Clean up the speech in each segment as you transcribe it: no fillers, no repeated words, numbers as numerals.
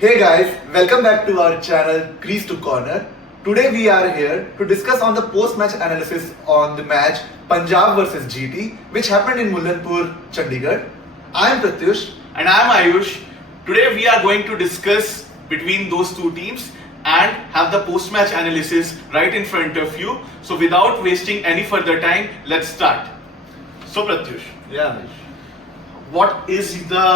Hey guys, welcome back to our channel Crease to Corner. Today we are here to discuss on the post-match analysis on the match Punjab versus GT, which happened in Mullanpur, Chandigarh. I am Pratyush. And I am Ayush. Today we are going to discuss between those two teams and have the post-match analysis right in front of you. So without wasting any further time, let's start. So Pratyush, Yeah. what is the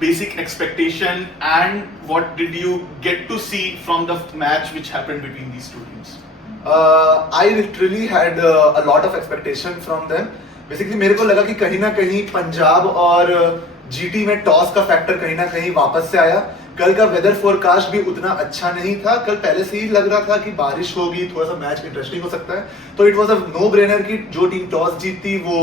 basic expectation and what did you get to see from the match which happened between these two teams? I literally had a lot of expectation from them. Basically मेरे को लगा कि कहीं ना कहीं पंजाब और GT में toss का फैक्टर कहीं ना कहीं वापस से आया. कल का वेदर फोरकास्ट भी उतना अच्छा नहीं था. कल पहले से ही लग रहा था कि बारिश होगी, थोड़ा सा मैच इंटरेस्टिंग हो सकता है. तो it was a no brainer कि जो टीम टॉस जीतती वो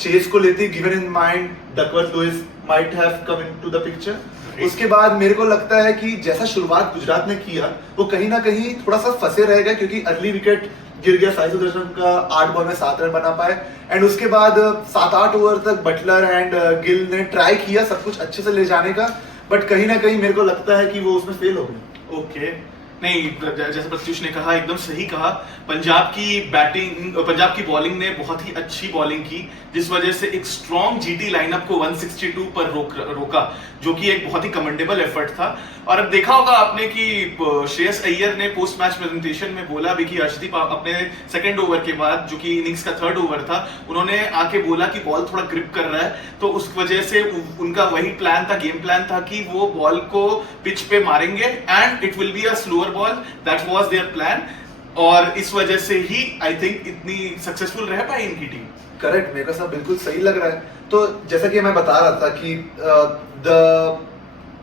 चेस को लेती, given in mind Duckworth Lewis might have come into the picture. उसके बाद मेरे को लगता है कि जैसा शुरुआत गुजरात ने किया वो कहीं ना कहीं थोड़ा सा फंसे रहेगा, क्योंकि अर्ली विकेट गिर गया साई सुदर्शन का. 8 बॉल में 7 रन बना पाए. एंड उसके बाद 7-8 ओवर तक बटलर एंड गिल ने ट्राई किया सब कुछ अच्छे से ले जाने का, बट कहीं ना कहीं मेरे को लगता है कि वो उसमें फेल हो गए. ओके नहीं, जैसे प्रत्युष ने कहा एकदम सही कहा. पंजाब की बॉलिंग ने बहुत ही अच्छी बॉलिंग की, जिस वजह से एक स्ट्रॉन्ग जीटी लाइनअप को 162 पर रोका, जो कि एक बहुत ही कमेंडेबल एफर्ट था. और अब देखा होगा आपने कि श्रेयस अय्यर ने पोस्ट मैच प्रेजेंटेशन में बोला भी कि अर्शदीप अपने सेकंड ओवर के बाद, जो कि इनिंग्स का थर्ड ओवर था, उन्होंने आके बोला कि बॉल थोड़ा ग्रिप कर रहा है. तो उस वजह से उनका वही प्लान था, गेम प्लान था कि वो बॉल को पिच पे मारेंगे and it will be a slower ball. That was their plan और इस वजह से ही आई थिंक इतनी सक्सेसफुल रह पाई इनकी टीम. करेक्ट, मेरे को सब बिल्कुल सही लग रहा है. तो जैसा कि मैं बता रहा था कि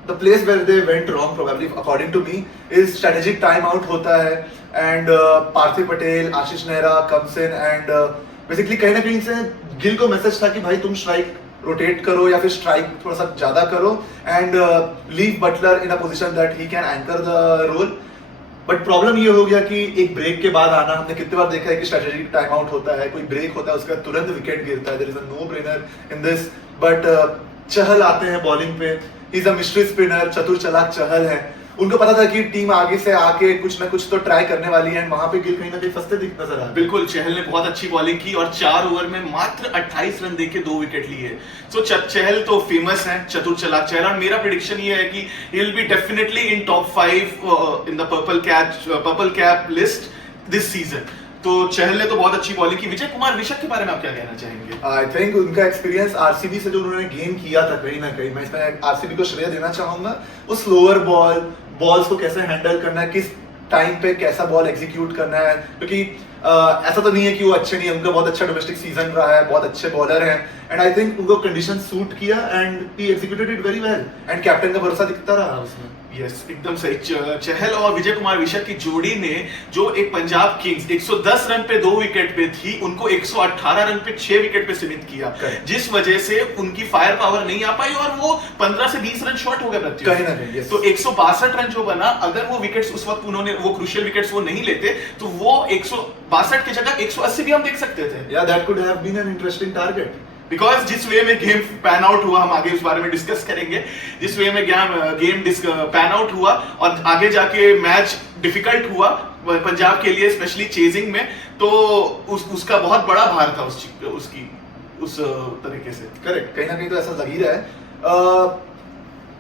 the place where they went wrong probably according to me is strategic time out होता है. And Parthiv Patel, Ashish Nehra comes in and basically कहीं ना कहीं से गिल को मैसेज था कि भाई तुम स्ट्राइक रोटेट करो या फिर स्ट्राइक थोड़ा सा ज्यादा करो and leave Buttler in a position that he can anchor the role. But problem ये हो गया कि एक ब्रेक के बाद आना. हमने कितने बार देखा है कि स्ट्रेटेजिक टाइम आउट होता है, कोई ब्रेक होता है, उसका तुरंत विकेट गिरता है. There is a no brainer in this. But Chahal आते हैं बॉलिंग पे. He is a mystery spinner. चतुर चालाक चहल है. उनको पता था कि टीम आगे से आके कुछ ना कुछ तो ट्राई करने वाली है, एंड वहां पे गिल कहीं ना कहीं फंसते दिख नजर आ. बिल्कुल, चहल ने बहुत अच्छी बॉलिंग की और 4 ओवर में मात्र 28 रन देके 2 विकेट लिए. सो चहल तो फेमस है, चतुर चालाक चहल. और मेरा प्रेडिक्शन ये है कि he will be definitely in top 5 in the purple cap list this season. तो चहल ने तो बहुत अच्छी बॉलिंग की. विजय कुमार विशक के बारे में आप क्या कहना चाहेंगे? आई थिंक उनका एक्सपीरियंस आरसीबी से जो उन्होंने गेम किया था, कहीं ना कहीं मैं इसमें आरसीबी को श्रेय देना चाहूंगा. वो स्लोअर बॉल्स को कैसे हैंडल करना है, किस टाइम पे कैसा बॉल एग्जीक्यूट करना है. क्योंकि ऐसा तो नहीं है कि वो अच्छे नहीं है, उनका बहुत अच्छा डोमेस्टिक सीजन रहा है, बहुत अच्छे बॉलर हैं. एंड आई थिंक उनको कंडीशन सूट किया and he executed it very well. And captain का भरोसा दिखता रहा उसमें. यस, एकदम सही. चहल और विजय कुमार विशक की जोड़ी ने, जो एक पंजाब किंग्स 110 रन पे 2 विकेट पे थी, उनको 118 रन पे 6 विकेट पे सीमित किया, जिस वजह से उनकी फायर पावर नहीं आ पाई और वो 15 से 20 रन शॉर्ट हो गए प्रत्युष. कहीं ना कहीं तो 162 रन जो बना, अगर वो विकेट्स उस वक्त उन्होंने वो क्रूशियल विकेट्स वो नहीं लेते तो वो 162 की जगह 180 भी हम देख सकते थे. या that could have been an interesting target. Because जिस वे में गेम पैन आउट हुआ, हम आगे उस बारे में डिस्कस करेंगे, जिस वे में गेम पैन आउट हुआ और आगे जाके मैच डिफिकल्ट हुआ पंजाब के लिए, स्पेशली चेजिंग में, तो उसका बहुत बड़ा भार था उस तरीके से. करेक्ट, कहीं ना कहीं तो ऐसा लग ही रहा है.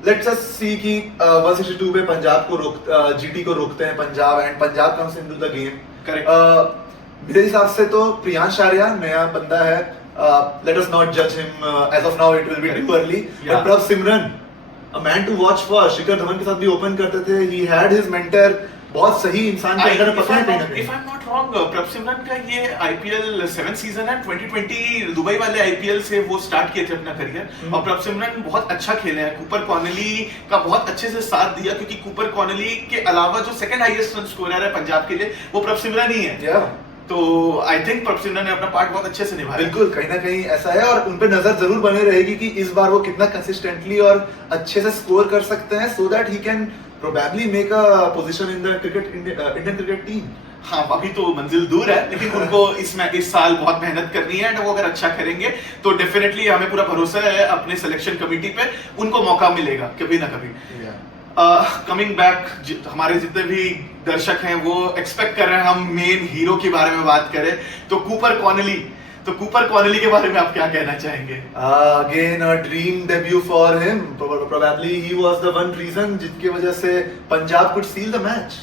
लेट्स जस्ट सी कि 162 पे पंजाब को जीटी को रोकते हैं Punjab, and Punjab comes into the game. Correct. मेरे हिसाब से तो प्रियांश आर्या नया बंदा है. Let us not judge him as of now. It will be too early. Yeah. But Prav Simran, a man to watch for. Shikhar Dhawan के साथ भी ओपन करते थे. He had his mentor. बहुत सही इंसान के अंदर पता है कहीं ना कहीं. If I'm not wrong, प्रभ सिमरन का ये IPL 7th सीजन है. 2020 दुबई वाले IPL से वो स्टार्ट किए थे अपना करियर. और प्रभ सिमरन बहुत अच्छा खेले हैं. कूपर कॉर्नेली का बहुत अच्छे से साथ दिया, क्योंकि कूपर कॉर्नेली के अलावा जो सेकंड हाईएस्ट रन स्कोरर है पंजाब के लिए, वो प्रभ सिमरन ही है. Yeah. तो आई थिंक प्रभ सिमरन ने अपना पार्ट बहुत अच्छे से निभाया. बिल्कुल, कहीं ना कहीं ऐसा है. और उन पे नजर जरूर बने रहेगी कि इस बार वो कितना कंसिस्टेंटली और अच्छे से स्कोर कर सकते हैं, so that he can probably make a position in the Indian cricket team. हाँ, अभी तो मंजिल दूर है, लेकिन उनको इस साल बहुत मेहनत करनी है. वो अगर अच्छा करेंगे तो डेफिनेटली हमें पूरा भरोसा है अपने सिलेक्शन कमेटी पे, उनको मौका मिलेगा कभी ना कभी. कमिंग बैक, हमारे जितने भी दर्शक हैं वो एक्सपेक्ट कर रहे हैं हम मेन हीरो के बारे में बात करें, तो कूपर कॉनली के बारे में आप क्या कहना चाहेंगे? Again a dream debut for him. Probably he was the one reason जिसकी वजह से Punjab could seal the match.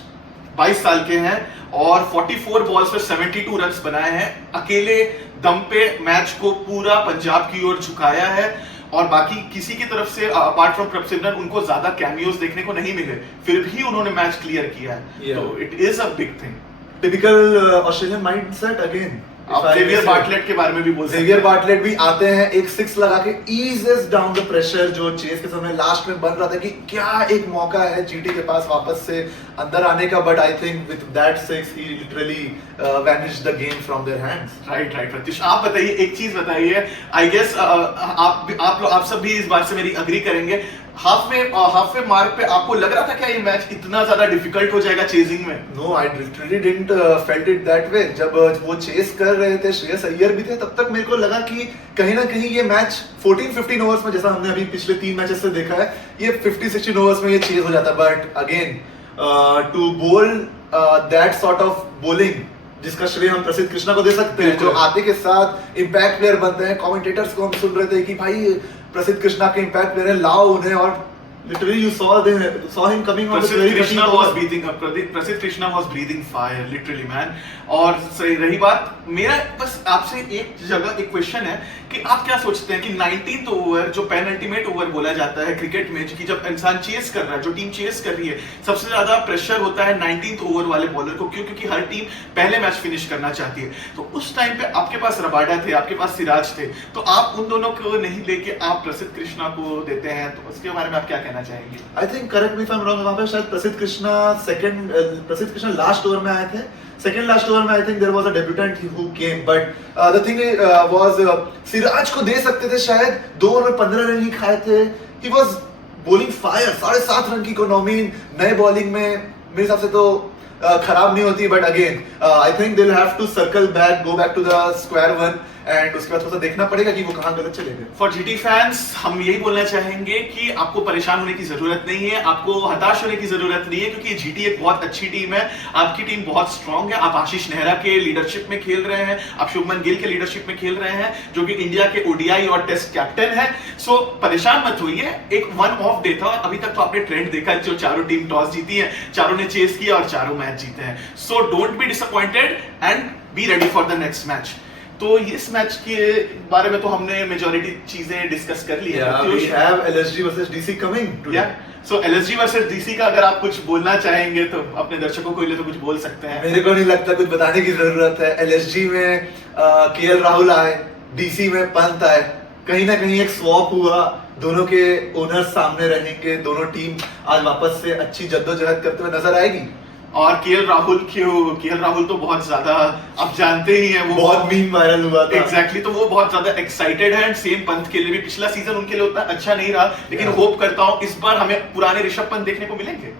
22 साल के हैं और 44 बॉल्स पे 72 रन्स बनाए हैं, अकेले दम पे मैच को पूरा पंजाब की ओर झुकाया है, और बाकी किसी की तरफ से अपार्ट फ्रॉम प्रभसिमरन उनको ज्यादा कैमियोज देखने को नहीं मिले, फिर भी उन्होंने मैच क्लियर किया है। तो it is a big thing. Typical Australian mindset again. आप जेवियर बार्टलेट के बारे में भी बोल सकते हैं। जेवियर बार्टलेट भी आते हैं, एक सिक्स लगा के ईजेस डाउन द प्रेशर, जो चेस के समय लास्ट में बन रहा था कि क्या एक मौका है जीटी के पास वापस से अंदर आने का, but I think with that six he literally vanished the game from their hands. Right Pratyush, आप बताइए, एक चीज बताइए, आई गेस आप सब भी इस बात से मेरी अग्री करेंगे, हाफ वे मार्क पे आपको लग रहा था क्या ये मैच इतना ज्यादा डिफिकल्ट हो जाएगा चेजिंग में? No, I literally didn't felt it that way. जब वो चेस कर रहे थे, श्रेयस अय्यर भी थे, तब तक मेरे को लगा कि कहीं ना कहीं ये मैच 14-15 ओवर्स में, जैसा हमने अभी पिछले 3 मैचेस से देखा है, ये 50-60 ओवर्स में ये चेज हो जाता। बट अगेन टू बोल दैट सॉर्ट ऑफ बॉलिंग, जिसका श्रेय हम प्रसिद्ध कृष्णा को दे सकते हैं, जो आते के साथ इम्पैक्ट प्लेयर बनते हैं। कमेंटेटर्स को हम सुन रहे थे कि भाई प्रसिद्ध कृष्णा के इम्पैक्ट प्लेयर है, लाओ उन्हें, और literally you saw him coming on the very Krishna cutting was ball. breathing up. Prasidh Krishna was breathing fire, literally man. और सही रही बात, मेरा बस आपसे एक जगह एक क्वेश्चन है कि आप क्या सोचते हैं कि 19th ओवर, जो पेन अल्टीमेट ओवर बोला जाता है क्रिकेट में, कि जब इंसान चेस कर रहा है, जो टीम चेस कर रही है, सबसे ज्यादा प्रेशर होता है 19th ओवर वाले बॉलर को, क्यों? क्योंकि हर टीम पहले मैच फिनिश करना चाहती है। तो उस टाइम पे आपके पास रबाडा थे, आपके पास सिराज थे, तो आप उन दोनों को नहीं लेके आप प्रसिद्ध कृष्णा को देते हैं, तो उसके बारे में आप क्या कहना चाहेंगे? I think, correct me if I am wrong, वहां पे शायद प्रसिद्ध कृष्णा लास्ट ओवर में आए थे, सेकंड लास्ट ओवर में I think there was a debutant who came, but the thing was Siraj को दे सकते थे शायद, 2 ओवर में 15 रन ही खाए थे। He was bowling fire, 7.5 run की इकोनॉमी नए बॉलिंग में मेरे हिसाब से तो खराब नहीं होती, but again I think they will have to circle back, go back to the square one, and उसके बाद थोड़ा सा देखना पड़ेगा कि वो कहां गलत चले गए। फॉर जीटी फैंस हम यही बोलना चाहेंगे कि आपको परेशान होने की जरूरत नहीं है, आपको हताश होने की जरूरत नहीं है, क्योंकि जीटी एक बहुत अच्छी टीम है, आपकी टीम बहुत स्ट्रांग है। आप आशीष नेहरा के लीडरशिप में खेल रहे हैं, आप शुभमन गिल के लीडरशिप में खेल रहे हैं, जो कि इंडिया के ओडीआई और टेस्ट कैप्टन है। सो परेशान मत होइए, एक वन ऑफ डे था, अभी तक तो आपने ट्रेंड देखा, जो चारों टीम टॉस जीती है, चारों ने चेस किया और चारों मैच जीते हैं। So don't be disappointed and be ready for the next match. तो इस मैच के बारे में तो हमने मेजॉरिटी चीजें डिस्कस कर ली है। We have LSG versus DC coming today. So LSG versus DC का अगर आप कुछ बोलना चाहेंगे तो अपने दर्शकों को लिए तो कुछ बोल सकते हैं। मेरे को नहीं लगता कुछ बताने की जरूरत है। LSG में केएल राहुल आए, डीसी में पंत आए, कहीं ना कहीं एक स्वैप हुआ, दोनों के ओनर्स सामने रहेंगे, दोनों टीम आज वापस से अच्छी जद्दोजहद करते हुए नजर आएगी। और केएल राहुल तो बहुत ज्यादा, आप जानते ही हैं, वो बहुत मीम वायरल हुआ था। एग्जैक्टली, तो वो बहुत ज्यादा एक्साइटेड है, एंड सेम पंत के लिए भी पिछला सीजन उनके लिए उतना अच्छा नहीं रहा, लेकिन होप करता हूं इस बार हमें पुराने ऋषभ पंत देखने को मिलेंगे।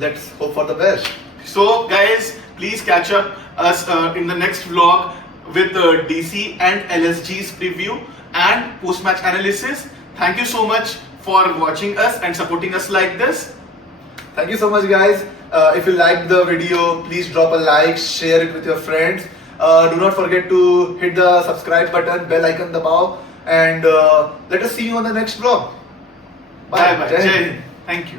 Let's hope for the best. So guys, please catch up us in the next vlog with DC and LSG's preview and post-match analysis. Thank you so much for watching us and supporting us like this. Thank you so much, guys. If you liked the video, please drop a like, share it with your friends. Do not forget to hit the subscribe button, bell icon dabao, and let us see you on the next vlog. Bye bye. Jai Hind. Thank you.